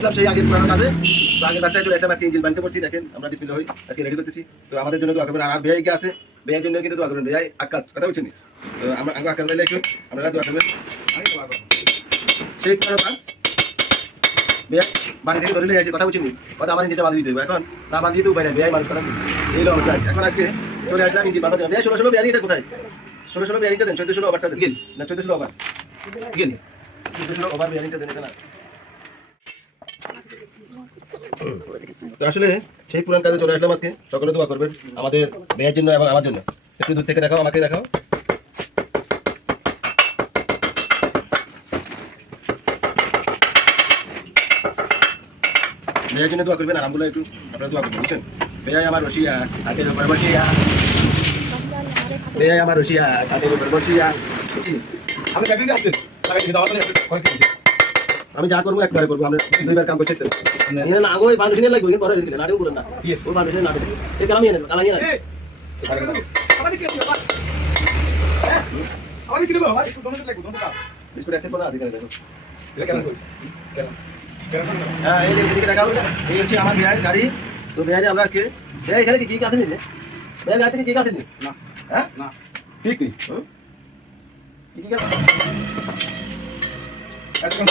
আসলাম সেই আগের পুরানো কাজে। তো আগের বাচ্চায় চলে যেতাম আজকে ইঞ্জিন বানতে পড়ছি দেখেন আমরা ডিসপ্লে হই আজকে রেডি করতেছি। তো আমাদের জন্য দোয়া করবেন আর আর বেয়াইকে আছে। বেয়ার জন্য কিন্তু দোয়া করবেন বেয়াই আকাশ কথা বলছেন তো আমরা আঙ্গ আকাশ দিলে একটু আপনারা দোয়া করবেন সেই পুরানো কাজ। বেয়াই বাড়ি থেকে ধরে নিয়ে আসি কথা বলছেন কথা আমার ইঞ্জিনটা বাঁধি দিতে হবে এখন না বাঁধি দিতে উপায় নেই বেয়াই মানুষ কথা এই অবস্থা। এখন আজকে চলে আসলাম ইঞ্জিন বাঁধার জন্য ষোলো ষোলো কোথায়? ষোলো ষোলো দেন চোদ্দ ষোলো ওভারটা দেন। না চোদ্দ ষোলো ওভার। চোদ্দ ষোলো ওভার বেয়ারিটা দেন এখানে। আসলে সেই পুরান কাজে চলে আসলাম আজকে। সকলে দোয়া করবেন আমাদের মেয়ের জন্য এবং আমার জন্য। একটু দূর থেকে দেখাও, আমাকে দেখাও। মেয়ের জন্য দোয়া করবেন, আর আমগুলো একটু আপনারা দোয়া করবেন, বুঝছেন? মেয়াই আমার রসিয়া বসিয়া মেয়াই আমার রসিয়া বসিয়া আমি ব্যাটারি আসছেন আমি যা করব একবারে করব। আমি দুইবার কাম করছি এনে না আগে ওই মানুষ নিয়ে লাগবে কিন্তু পরে দিলে নাটক বলেন না। ওই মানুষ নিয়ে নাটক এই কালামি এনে কালামি এনে আমার একটু লাগবে বিস্কুট আছে কেন দেখো এটা কেন কইছ কেন কেন হ্যাঁ এই যে এদিকে দেখাও। এই হচ্ছে আমার বিহারের গাড়ি। তো বিহারে আমরা আজকে এই এখানে কি কি আছে নিলে বিহারের গাড়ি থেকে কি আছে নি না হ্যাঁ? না। ঠিক নেই? কি কি একদম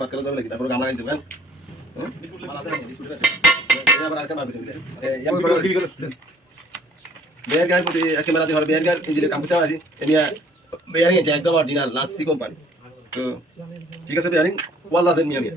পাঁচ কালো দাম লাগি তারপর গামলা পারেন হুম মাল আছে বিস্কুট আছে এই আবার আরেকটা মারবে প্রতি আজকে মেলাতে হবে বিহার গাড়ি ইঞ্জিনের কাম করতে আছে এনিয়া আছে একদম অরিজিনাল লাসি কোম্পানি তো ঠিক আছে বিহারিং ওয়াল লাসেন মিয়া মিয়া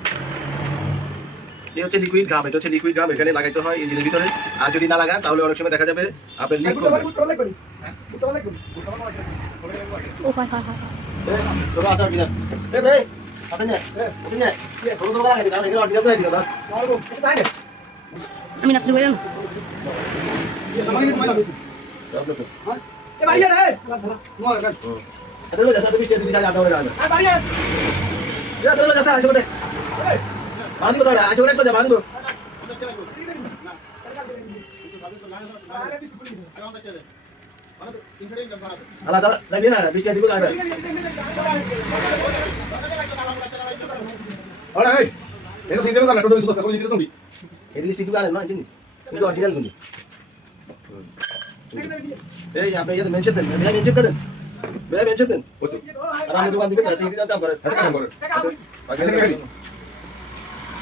এই হচ্ছে লিকুইড ঘাম এটা হচ্ছে লিকুইড ঘাম এখানে লাগাইতে হয় ইঞ্জিনের ভিতরে। আর যদি না লাগান তাহলে অনেক সময় দেখা যাবে আপনার লিক করবে ও হয় হয় হয় এ ভাই আমি আপনি এটা সিনতে না টোটো সুপার সাকো দিতে তুমি Ini listrik juga ada, no, ini. Ini original kan? Eh, ya, apa ya, mention den, ya, mention den. Ya, mention den. Karena itu kan tiba tiba kita kabar. এটা কাম করে Pakai ini. Kasus ada, oke. Mention itu asal tinggal jadi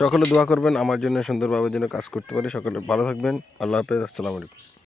সকলে দোয়া করবেন, আমার জন্য সুন্দরভাবে যেন কাজ করতে পারি। সকলে ভালো থাকবেন। আল্লাহ হাফেজ, আসসালামু আলাইকুম।